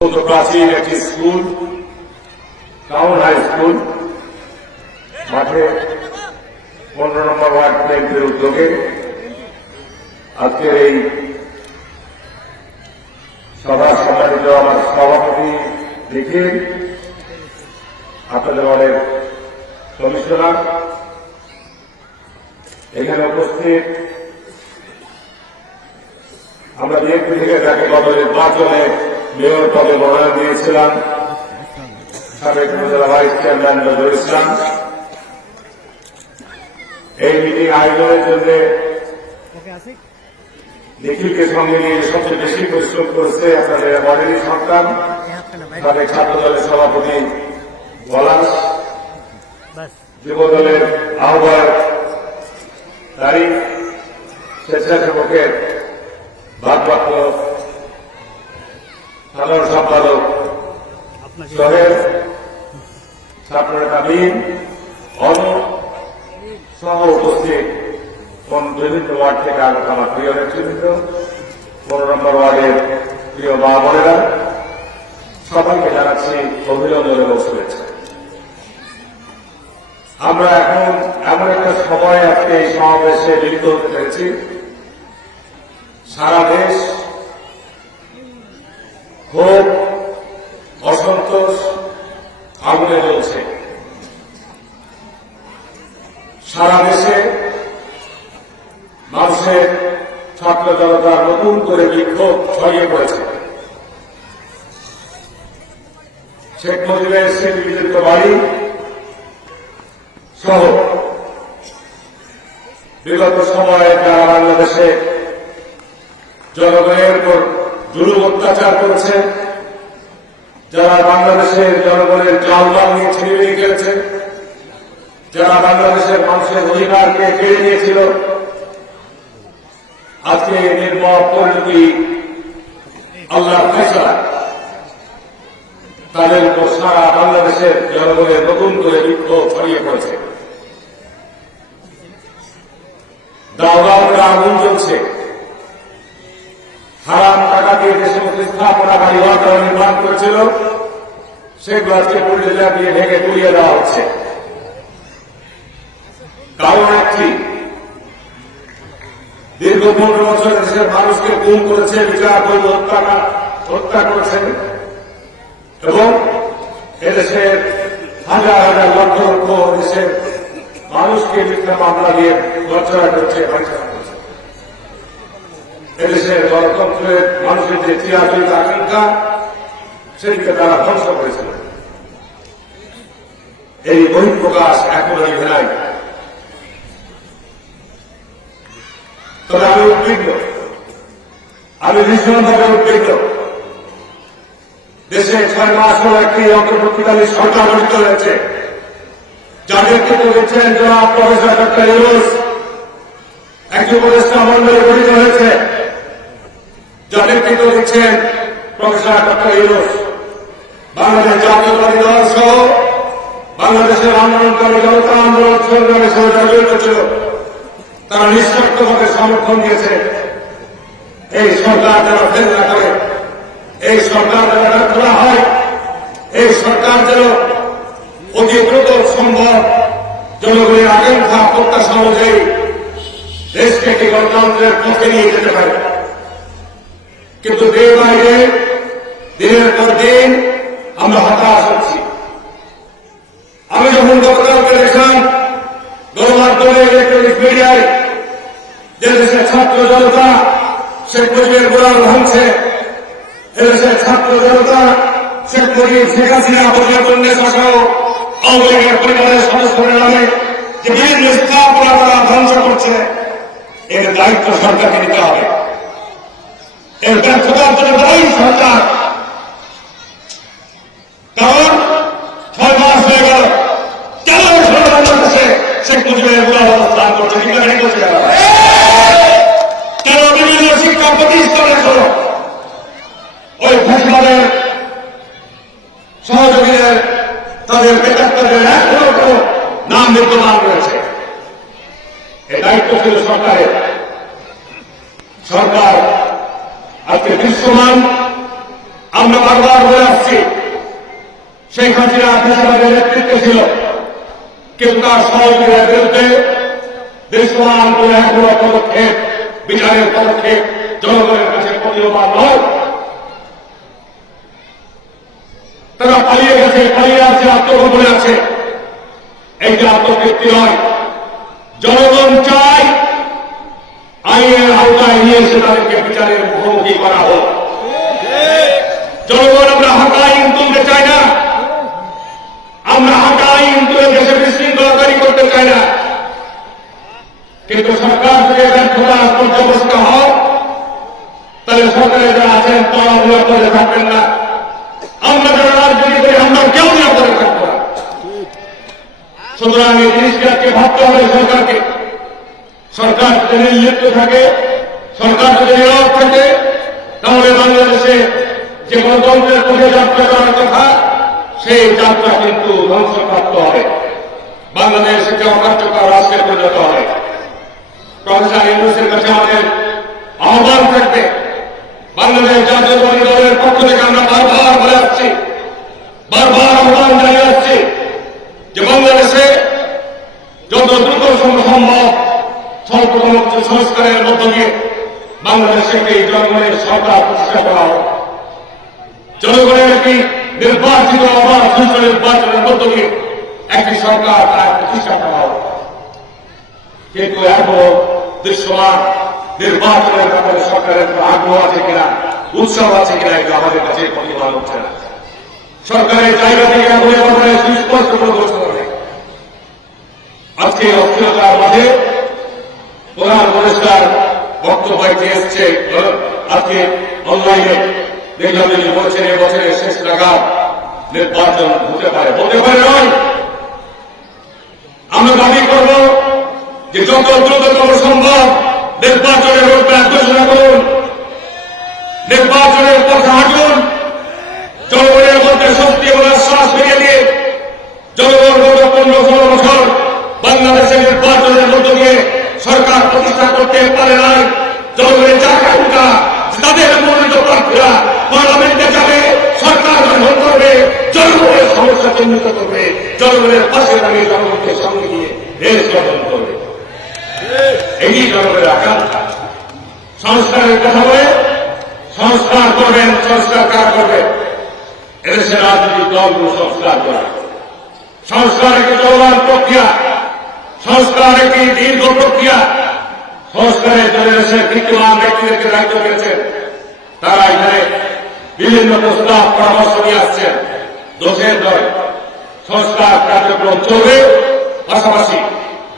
প্রাচীন একটি school town high school, মাঠে পনেরো নম্বর ওয়ার্ড ব্যাংকের উদ্যোগে আজকের এই সভা সম্মানিত আমার সভাপতি দেখে আপনাদের অনেক কমিশনার এখানে উপস্থিত আমরা বিএনপি থেকে যাকে গত নির্বাচনে মেয়র পদে মনোনয়ন দিয়েছিলাম সাবেক উপজেলা ভাইস চেয়ারম্যান নজরুল ইসলাম। এই মিটিং আয়োজনের জন্য নিখিলকে সঙ্গে নিয়ে সবচেয়ে বেশি পরিশ্রম করেছে আপনাদের মডেলি সন্তান, সাবেক ছাত্র দলের সভাপতি পলাশ যুব দলের আহ্বায়ক তারিখ স্বেচ্ছাসেবকের ভারপ্রাপ্ত সাধারণ সম্পাদক সোহেল ছাত্রনেতা মিন অনু সহ উপস্থিত বিভিন্ন ওয়ার্ড থেকে আগত আমার প্রিয় নেতৃবৃন্দ, পনেরো নম্বর ওয়ার্ডের প্রিয় মা বোনেরা, সবাইকে জানাচ্ছি অভিনন্দন এবং শুভেচ্ছা। আমরা এখন এমন একটা সময় আজকে এই সমাবেশে মিলিত হতে পেরেছি। সারা দেশ ক্ষোভ, অসন্তোষ আগুনে জ্বলছে। সারা দেশে মানুষের ছাত্র জনতার নতুন করে বিক্ষোভ ছড়িয়ে পড়েছে? শেখ মুজিবের স্মৃতিবিজড়িত বাড়ি সহ বিগত সময়ে যারা বাংলাদেশে জনগণের উপর জুলুম অত্যাচার করছে, যারা বাংলাদেশের জনগণের জালমাল নিয়ে ছিনিয়ে খেলেছে, যারা বাংলাদেশের মানুষের অধিকারকে কেড়ে নিয়েছিল। আজকে নির্মম পরিণতি আল্লাহ ফেসলা, তাদের উপর সারা বাংলাদেশের জনগণের নতুন করে বিক্ষোভ ছড়িয়ে পড়েছে। দাও দাও আগুন জ্বলছে হারাম টাকা দিয়ে যে সমস্ত স্থাপনা বাড়ি ওয়াটার নির্মাণ করেছিল, সেগুলো আজকে পুলিশরা দিয়ে ভেঙে গুড়িয়ে দেওয়া হচ্ছে। কারণ একটি, দীর্ঘ পনেরো বছর দেশের মানুষকে গুম করেছে, বিচার করে হত্যা হত্যা করেছেন। এবং এদেশের হাজার হাজার লক্ষ লক্ষ দেশের মানুষকে মিথ্যা মামলা দিয়ে লজ্জা করছে এদেশের গণতন্ত্রের মানুষের যে চিরাচরিত আকাঙ্ক্ষা, সেটিকে তারা ধ্বংস করেছিল। এই বহিঃপ্রকাশ এখনও লিখে নাই তবে আমি উদ্বিগ্ন। আমি ভীষণভাবে উদ্বিগ্ন। দেশে ছয় মাস হল একটি অন্তর্বর্তীকালীন সরকার গঠিত হয়েছে। যাদের থেকে রয়েছেন জনাব প্রফেসর ডক্টর ইউনুস একটি উপদেষ্টা মন্ডলী গঠিত হয়েছে। যাদের কিন্তু দিচ্ছেন প্রফেসর ডক্টর ইউনুস। বাংলাদেশ জাতীয়তাবাদী দল সহ বাংলাদেশের আন্দোলনকারী জনতা আন্দোলন সংগ্রামে সহ জড়িত ছিল। তারা নিঃস্বার্থভাবে সমর্থন দিয়েছে। এই সরকার যারা ফেল জনগণের আকাঙ্ক্ষা প্রত্যাশা অনুযায়ী দেশকে একটি গণতন্ত্রের পথে নিয়ে যেতে পারে। কিন্তু ডে বাই ডে দিনের পর দিন আমরা হতাশ হচ্ছি। আমি যখন গতকালকে দেখলাম, গণমাধ্যমে ইলেকট্রনিক মিডিয়ায় যে দেশের ছাত্র জনতা শেখ মুজিবের গোলাম ভাঙছে এদেশের ছাত্র জনতা শেখ মুজিব শেখ হাসিনা নেতা সহ আওয়ামী লীগের পরিবারের সদস্যদের নামে যে বিভিন্ন স্থাপনা তারা ধ্বংস করছে, এর দায়িত্ব সরকারকে নিতে হবে। এর ব্যর্থতার জন্য দায়ী সরকার। কারণ ছয় মাস হয়ে গেল। কেন অবস্থান করছে ডিক্লারেশন করছে কেন? বিভিন্ন শিক্ষা প্রতিষ্ঠানে হলো ওই ফেসবাদের সহযোগীদের তাদের বেকারদের এখনও কোনো নাম বিদ্যমান রয়েছে। এই দায়িত্ব ছিল সরকারের। সরকার দৃশ্যমান আমরা বারবার বলে আসছি, শেখ হাসিনা দেশবাদের নেতৃত্বে ছিল। কিন্তু তার সহযোগীদের বিরুদ্ধে দৃশ্যমান করে এখনও পদক্ষেপ, বিচারের পদক্ষেপ, জনগণের কাছে প্রতিরোধ নয়। তারা পালিয়ে গেছে, পালিয়ে আছে আত্মগোপনে আছে। এই যে আত্মতৃপ্তি নয়। জনগণ চায় আওতায় নিয়ে এসে তাদেরকে বিচারের মুখোমুখি করা হোক। জনগণ, আমরা হাঁটা আইন তুলতে সরকার থাকে সরকার যদি নীরব থাকে তাহলে বাংলাদেশে যে গণতন্ত্রের পথে যাত্রা করার কথা, সেই যাত্রা কিন্তু ধ্বংসপ্রাপ্ত হবে। বাংলাদেশ একটি অকার্যকর রাষ্ট্রে পরিণত হবে। প্রফেসর ইউনুসের কাছে আমাদের আহ্বান থাকবে, বাংলাদেশ জাতীয়তাবাদী দলের পক্ষ থেকে আমরা বারবার বলে আসছি, বারবার আহ্বান জানিয়ে আসছি যে বাংলাদেশে যত দ্রুত সম্ভব কিছু সংস্কারের মধ্য দিয়ে বাংলাদেশে একটি জনগণের সরকার প্রতিষ্ঠা করা হোক জনগণের একটি নির্বাচিত আবার সুষ্ঠু নির্বাচনের মধ্য দিয়ে একটি সরকার তার প্রতিষ্ঠা করা হোক কিন্তু এখনও দৃশ্যমান নির্বাচনের ব্যাপারে সরকারের কোনো আগ্রহ আছে কিনা, উৎসাহ আছে কিনা, এগুলো আমাদের কাছে প্রতিমান হচ্ছে না। সরকারের জায়গা থেকে এখন এ ব্যাপারে সুস্পষ্ট কোনো ঘোষণা নেই। আজকে অস্থিরতার মাঝে প্রধান উপদেষ্টার বক্তব্য এসছে আজকে অনলাইনে দেখলাম তিনি বলছেন এবছরের শেষ নাগাদ নির্বাচন হতে পারে হতে পারে নয়। আমরা দাবি করব যে যত দ্রুততম সম্ভব নির্বাচনের রোডম্যাপ ঘোষণা করুন। নির্বাচনের পথে হাঁটুন। জনগণের মধ্যে শক্তি এবং আশ্বাস ফিরিয়ে দিয়ে জনগণ গত পনেরো ষোলো বছর বাংলাদেশের নির্বাচনের মধ্য দিয়ে জনগণের পাশে দাঁড়িয়ে জনগণকে সঙ্গে নিয়ে দেশ গঠন করবে। এই জনগণের আকাঙ্ক্ষা। সংস্কারের কথা বলে সংস্কার করবেন, সংস্কার কার করবে? এদেশের রাজনৈতিক দলগুলো সংস্কার করা। সংস্কার একটি চলমান প্রক্রিয়া। সংস্কার একটি দীর্ঘ প্রক্রিয়া। সংস্কারের জন্য দেশের বিদ্যমান ব্যক্তিদেরকে দায়িত্ব দিয়েছেন। তারা এখানে বিভিন্ন প্রস্তাব, পরামর্শ নিয়ে আসছেন। দোষের নয়। সংস্কার কার্যক্রম চলবে। পাশাপাশি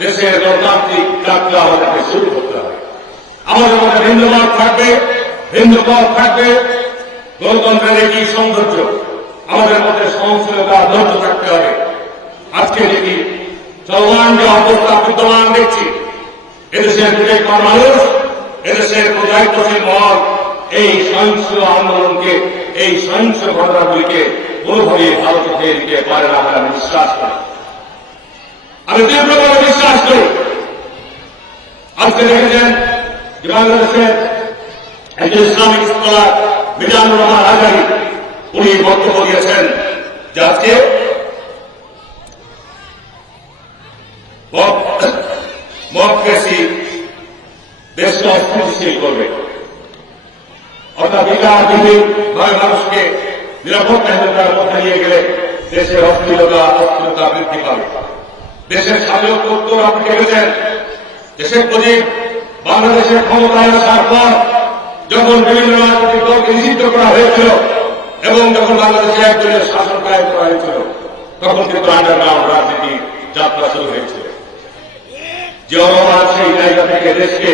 দেশের গণতান্ত্রিক যাত্রা আমাদেরকে শুরু করতে হবে। আমাদের মধ্যে ভিন্ন থাকবে ভিন্ন থাকবে। গণতন্ত্রের একটি সৌন্দর্য আমাদের মধ্যে সহনশীলতা ধৈর্য থাকতে হবে। আজকে যেটি চলমান যে অবস্থা বিদ্যমান দেখছি, এদেশের বিবেক মানুষ, এদেশের দায়িত্বশীল মহল এই সহিংস আন্দোলনকে, এই সহিংস ঘটনাগুলিকে কোনোভাবেই ভালো চোখে দিতে পারে না বলে আমি বিশ্বাস করি আমি তীব্রভাবে বিশ্বাস করি আজকে দেখেছেন যে বাংলাদেশের একজন ইসলামিক স্কলার মিজানুর রহমান আজারি উনি বক্তব্য দিয়েছেন যে আজকে মক্রেসি দেশকে অস্থিতিশীল করবে অর্থাৎ বিচার বিধি ভাবে মানুষকে নিরাপত্তাহীনতার মধ্যে নিয়ে গেলে দেশের অস্থিরতা অস্থিরতা বৃদ্ধি পাবে। দেশের স্বাধীনতা উত্তর আপনি যে শেখ মুজিব বাংলাদেশের ক্ষমতায় আসার পর যখন বিভিন্ন রাজনৈতিক দলকে নিষিদ্ধ করা হয়েছিল এবং যখন বাংলাদেশে একজনের শাসন কায়েম করা হয়েছিল, তখন কিন্তু আন্ডারগ্রাউন্ড রাজনীতি যাত্রা শুরু হয়েছিল যে রহমান সেই জায়গা থেকে দেশকে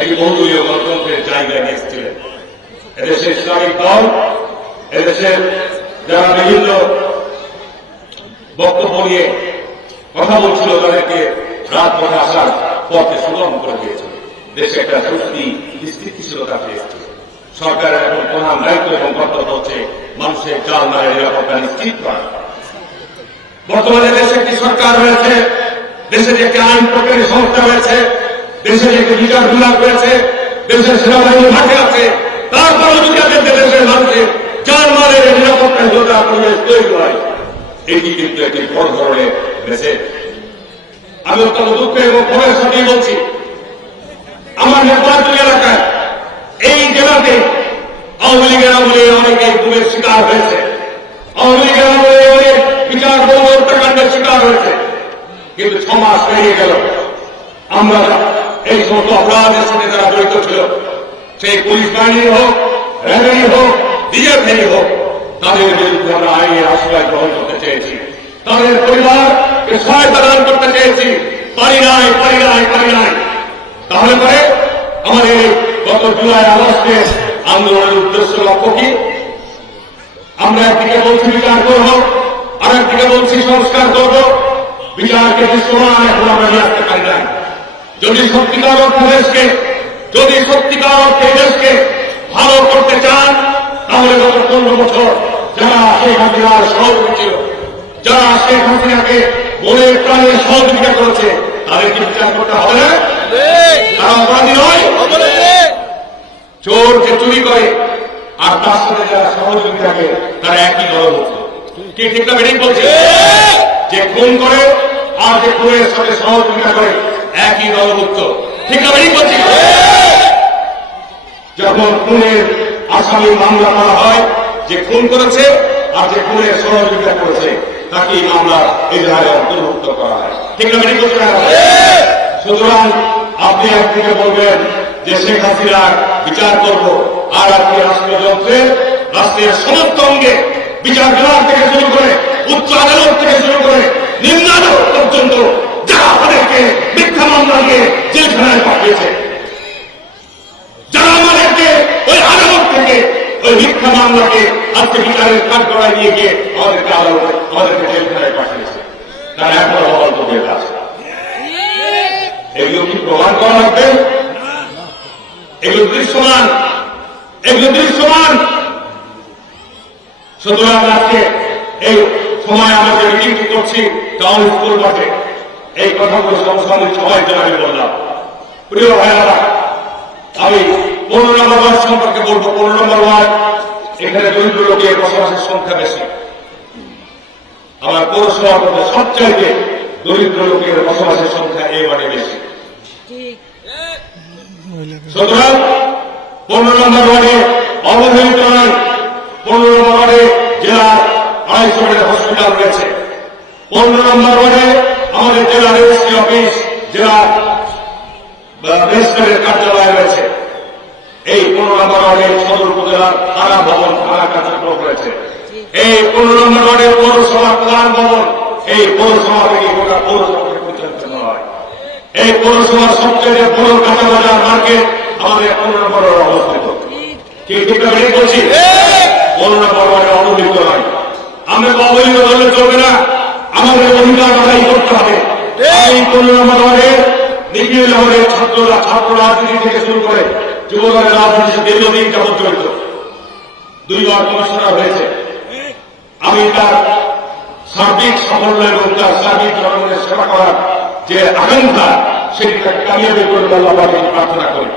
একটি বহুদলীয় গণতন্ত্রের জায়গায় নিয়ে এসেছিলেন। এদেশের ইসলামিক দল এদেশের যারা বিভিন্ন বক্তব্য নিয়ে কথা বলছিল, তাদেরকে রাত পথে আসার পথে সুগম করে দিয়েছিল দেশে একটা শক্তি স্থিতিশীলতা পেয়েছে সরকারের এখন প্রধান দায়িত্ব এবং কর্তব্য হচ্ছে মানুষের চাল মায়ের নিরাপত্তা নিশ্চিত করা। বর্তমানে দেশে একটি সরকার রয়েছে দেশে যে একটি আইন প্রকারী সংস্থা রয়েছে দেশে যে একটি বিচার বিভাগ রয়েছে, দেশের সেনাবাহিনী মাঠে আছে। আমাদের দেশের মানুষের চার মালের নিরাপত্তা পরিবেশ তৈরি হয়। এটি কিন্তু একটি বড় ধরনের মেসেজ আমি অত্যন্ত দুঃখের এবং ভয়ের সাথেই বলছি, আমার নির্বাচনী এলাকায় এই জেলাতে আওয়ামী লীগের আমলে অনেকে গুমের শিকার হয়েছে। আওয়ামী লীগের আমলে অনেক বিচার বহু হত্যাকাণ্ডের শিকার হয়েছে। কিন্তু ছ মাস পেরিয়ে গেল। আমরা এই সমস্ত অপরাধের সাথে যারা জড়িত ছিল, সেই পুলিশ বাহিনী হোক, রেলওয়ে হোক বিজেপি হোক, তাদের বিরুদ্ধে আমরা আইনের আশ্রয় গ্রহণ করতে চেয়েছি। তাদের পরিবারকে সহায়তা দান করতে চেয়েছি। পারি নাই পারি নাই পারি নাই। তাহলে পরে আমাদের গত জুলাই আগস্টে আন্দোলনের উদ্দেশ্য লক্ষ্য কি? আমরা একদিকে বলছি বিচার করব আর একদিকে বলছি সংস্কার করব। বিচারকে দৃশ্যমান এখন আমরা নিয়ে আসতে পারি না যদি সত্যিকার অর্থে দেশকে, যদি সত্যিকার অর্থে দেশকে ভালো করতে চান তাহলে গত পনেরো বছর যারা শেখ হাসিনার সহযোগী ছিল যারা শেখ হাসিনাকে মনের প্রাণে সহযোগিতা করেছে তাদেরকে বিচার করতে হবে? তারা অপরাধী নয়। চোর যে চুরি করে আর তার সাথে যারা সহযোগী থাকে তারা একই দলভুক্ত কি ঠিক না বেঠিক বলছে? যে খুন করে আর যে খুনের সাথে সহযোগিতা করে, একই দলভুক্ত। ঠিক না বেঠিক বলছি? যখন খুনের আসামি মামলা করা হয়, যে খুন করেছে আর যে খুনের সহযোগিতা করেছে তাকে এই মামলা এই জায়গায় অন্তর্ভুক্ত করা হয়। ঠিক না বলছে সুতরাং আপনি একদিকে বলবেন যে শেখ হাসিনার বিচার করব আর আপনি রাষ্ট্রযন্ত্রে রাষ্ট্রের সমস্ত অঙ্গে বিচার বিভাগ থেকে শুরু করে, উচ্চ আদালত থেকে শুরু করে, নিম্ন আদালত পর্যন্ত যারা আমাদেরকে মিথ্যা মামলা দিয়ে জেলখানায় পাঠিয়েছে যারা আমাদেরকে ওই আদালত থেকে, ওই মিথ্যা মামলাকে আজকে বিচারের কাজ করায় নিয়ে গিয়ে আমাদেরকে আমাদেরকে পাঠিয়েছে। তারা হয়ে এগুলো কি প্রমাণ করা লাগবে? এগুলো দৃশ্যমান। এগুলো দৃশ্যমান। সুতরাং আজকে এই সময় আমাদের করছি টাউন স্কুল মাঠে এই কথাগুলো সবাই আমি বললাম। প্রিয় ভাইয়ারা আমি পনেরো নম্বর ওয়ার্ড সম্পর্কে বলব। পনেরো নম্বর ওয়ার্ড এখানে দরিদ্র লোকের বসবাসের সংখ্যা বেশি। আমার পৌরসভার মধ্যে সবচাইতে দরিদ্র লোকের বসবাসের সংখ্যা এই ওয়ার্ডে বেশি। সুতরাং পনেরো নম্বর ওয়ার্ডে অবহেলিত নয়। পনেরো নম্বর ওয়ার্ডে জেলার আড়াইশো বেডের হসপিটাল রয়েছে। পনেরো নম্বর ওয়ার্ডে আমাদের জেলা রেজিস্ট্রি অফিস জেলা রেজিস্ট্রারের কার্যালয় রয়েছে। এই পনেরো নম্বর ওয়ার্ডের সদর উপজেলার থানা ভবন থানা কার্যক্রম রয়েছে। এই পনেরো নম্বর ওয়ার্ডের পৌরসভার প্রধান ভবন, এই পৌরসভা থেকে গোটা পৌরসভাকে পরিচালিত হয়। এই পৌরসভার সবচেয়ে বড় কাঁচা বাজার মার্কেট আমাদের পনেরো নম্বর ওয়ার্ডে অবস্থিত। কি ঠিক না বেরিয়ে বলছি? পনেরো নম্বর ওয়ার্ডে অবহেলিত নয় আমরা তো অবহেলিত হলে চলবে না। আমাদের অধিকার আদায় করতে হবে। এই পনেরো নম্বর ওয়ার্ডে নিখিল আমাদের ছাত্ররা ছাত্র রাজনীতি থেকে শুরু করে যুবদলের রাজনীতি দীর্ঘদিন যাবত জড়িত। দুইবার কমিশনার হয়েছে। আমি তার সার্বিক সাফল্য এবং তার সার্বিক জনগণের সেবা করার যে আকাঙ্ক্ষা, সেটি তাকে কামিয়াবি করে আল্লাহ পাকে প্রার্থনা করি।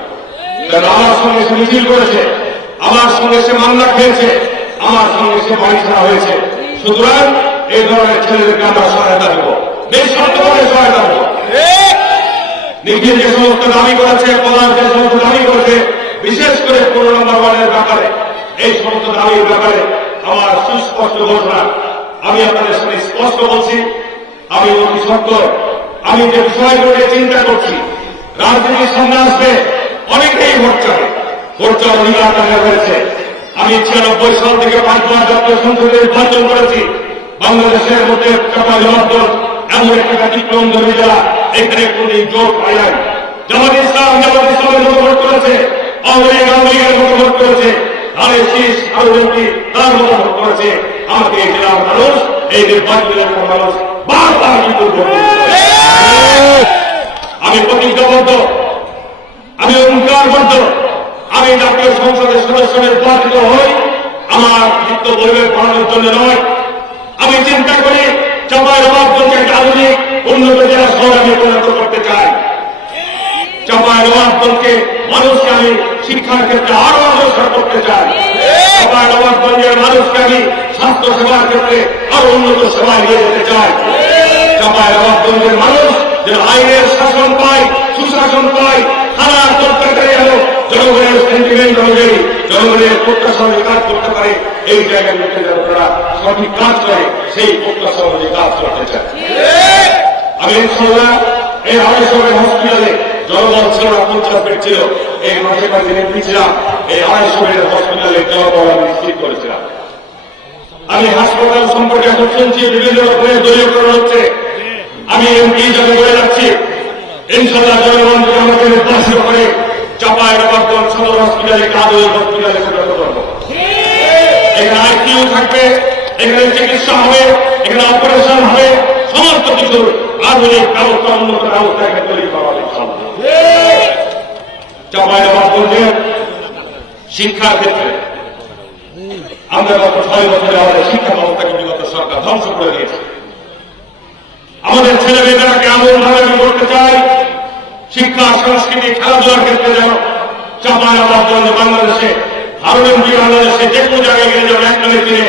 আমার সঙ্গে সে মিছিল করেছে, আমার সঙ্গে সে মামলা খেয়েছে, আমার সঙ্গে সে বাড়ি ছাড়া হয়েছে। সুতরাং এই ধরনের ছেলেদেরকে আমরা সহায়তা দেবো। বেশ সহায়তা দেবো। নিখিল যে সমস্ত দাবি করেছে, প্রধান যে সমস্ত দাবি করেছে, বিশেষ করে পনেরো নম্বর ওয়ার্ডের ব্যাপারে, এই সমস্ত দাবির ব্যাপারে আমার সুস্পষ্ট ঘোষণা। আমি আপনাদের সাথে স্পষ্ট বলছি, আমি অতি সত্য আমি যে বিষয়গুলো নিয়ে চিন্তা করছি, রাজনীতির সামনে আসবে অনেকেই ভোট চাবে ভোট চাওয়ার অধিকার দেখা হয়েছে আমি ছিয়ানব্বই সাল থেকে পাঁচবার জাতীয় সংসদে নির্বাচন করেছি। বাংলাদেশের মধ্যে চাপা জবাবদল এমন একটা ব্যতিক্রম ধরে যারা এখানে কোন জোট পায় নাই। জামাত ইসলাম জামাত ইসলামের মতো ভোট করেছে, আওয়ামী লীগ আওয়ামী লীগের মতো করেছে, আরে শীষ আরও তার মতো ভোট করেছে। আমাকে এই জেলার মানুষ, এই নির্বাচন এলাকার মানুষ বারবার কিন্তু আমি প্রতিজ্ঞাবদ্ধ আমি অঙ্গীকারবদ্ধ আমি জাতীয় সংসদের সদস্য নির্বাচিত হই। আমার নিত্য পরিবেশ বাড়ানোর জন্য নয়। আমি চিন্তা করি চাপাই একটা উন্নত জেলা শহরে পরিণত করতে চাই। রবাবগঞ্জকে মানুষকে আমি শিক্ষার ক্ষেত্রে আরও অগ্রসর করতে চাই। চাপায় শাসন পায়, সুশাসন পায় কর্তাকারী যেন জনগণের প্রত্যাশা অনুযায়ী কাজ করতে পারে, এই জায়গার লোকের যেন তারা সঠিক কাজ করে, সেই প্রত্যাশা অনুযায়ী কাজ চায় আমি ইনশাল্লাহ হাসপাতাল সম্পর্কে এখন শুনছি, বিভিন্ন রকমের দলীয়করণ হচ্ছে। আমি এমপি হিসাবে বলে যাচ্ছি ইনশাল্লাহ জনগণ আমাকে নির্বাচিত করে চাপায় নবাবগঞ্জ সদর হসপিটালে কাদুই হসপিটালে পরিণত করব। এখানে আইসিইউ থাকবে, এখানে চিকিৎসা হবে, এখানে অপারেশন হবে। সমস্ত কিছুর আধুনিক ব্যবস্থা উন্নত ব্যবস্থা এখানে তৈরি করা হবে চাপাই নবাবগঞ্জের শিক্ষার ক্ষেত্রে আমরা গত ছয় বছরে আমাদের শিক্ষা ব্যবস্থাকে বিগত সরকার ধ্বংস করে দিয়েছে। আমাদের ছেলে মেয়েদেরকে এমন ভাবে করতে চাই, শিক্ষা, সংস্কৃতি, খেলাধুলার ক্ষেত্রে যেন নবাবগঞ্জ বাংলাদেশে ভারতের বাংলাদেশে যে কোনো জায়গায় গেলে যেন দিনে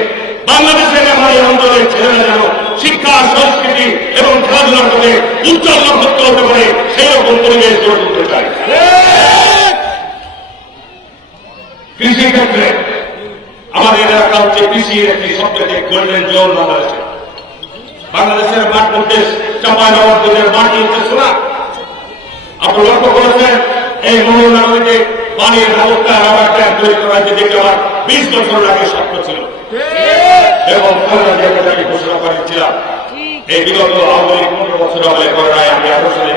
বাংলাদেশের আমার অঞ্চলের ছেলেরা যেন শিক্ষা, সংস্কৃতি এবং খেলাধুলার মধ্যে উজ্জ্বল নক্ষত্র হতে পারে, সেই রকম পরিবেশ গড়ে তুলতে চাই। কৃষি ক্ষেত্রে আমাদের এলাকা হচ্ছে কৃষির একটি সবচেয়ে গোল্ডেন জোন বাংলাদেশে। বাংলাদেশের মাঠ মধ্যে চাপাই নবাবগঞ্জের মাটি হচ্ছে সোনা আপনি লক্ষ্য করেছেন, এই নদীতে পানির ব্যবস্থা রাবার ট্যাঙ্ক তৈরি করা যে দেখে আমার বিশ বছর আগে স্বপ্ন ছিল। এবং জায়গাটাকে ঘোষণা করেছিলাম এই বিগত আওয়ামী লীগ পনেরো বছর আগে করায় আমি আসলে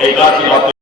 এই গাছটি